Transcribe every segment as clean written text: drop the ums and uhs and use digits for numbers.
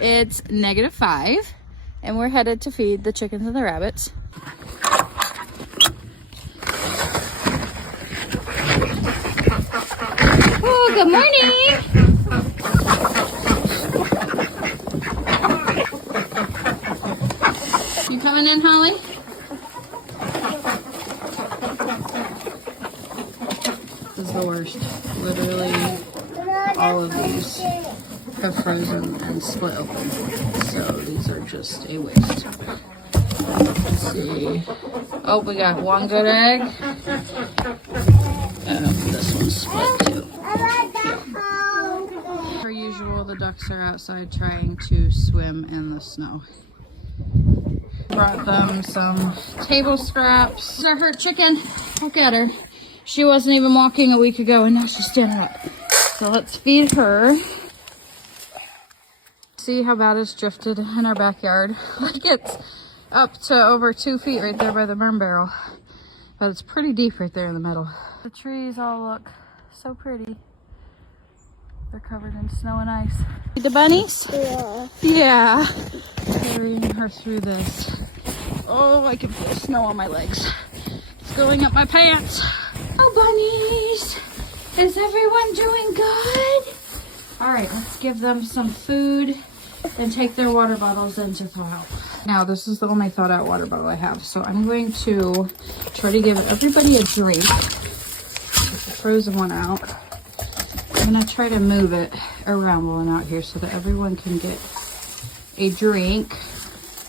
It's -5, and we're headed to feed the chickens and the rabbits. Oh, good morning. You coming in, Holly? This is the worst. Literally, all of these have frozen and split open. So these are just a waste. Let's see. Oh, we got one good egg. This one's split too. Yeah. Per usual, the ducks are outside trying to swim in the snow. Brought them some table scraps. Our hurt chicken. Look at her. She wasn't even walking a week ago and now she's standing up. So let's feed her. See how bad it's drifted in our backyard. Like it's up to over 2 feet right there by the burn barrel. But it's pretty deep right there in the middle. The trees all look so pretty. They're covered in snow and ice. See the bunnies? Yeah. Yeah. Carrying her through this. Oh, I can feel snow on my legs. It's going up my pants. Oh, bunnies. Is everyone doing good? All right, let's give them some food and take their water bottles in to thaw out. Now, this is the only thawed out water bottle I have. So I'm going to try to give everybody a drink. Take the frozen one out. I'm gonna try to move it around while I'm out here so that everyone can get a drink,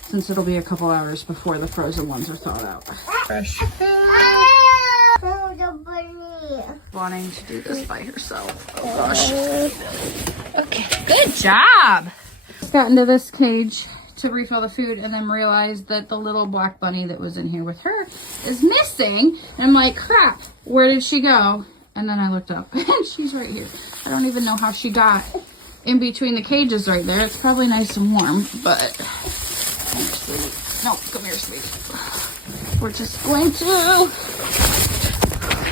since it'll be a couple hours before the frozen ones are thawed out. Fresh food. Wanting to do this by herself. Oh gosh. Okay, good job. Just got into this cage to refill the food and then realized that the little black bunny that was in here with her is missing. And I'm like, crap, where did she go? And then I looked up and she's right here. I don't even know how she got in between the cages right there. It's probably nice and warm, but come here, sweetie. No, come here, sweetie. We're just going to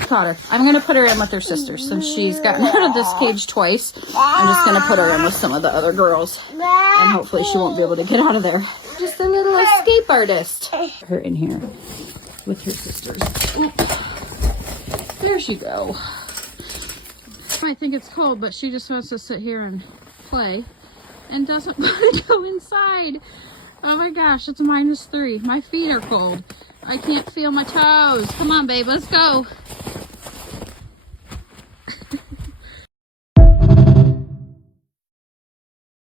caught her. I'm going to put her in with her sisters since she's gotten out of this cage twice. I'm just going to put her in with some of the other girls and hopefully she won't be able to get out of there. Just a little escape artist. Her in here with her sisters. Oop. There she go. I think it's cold, but she just wants to sit here and play and doesn't want to go inside. Oh my gosh, it's -3. My feet are cold. I can't feel my toes. Come on, babe, let's go.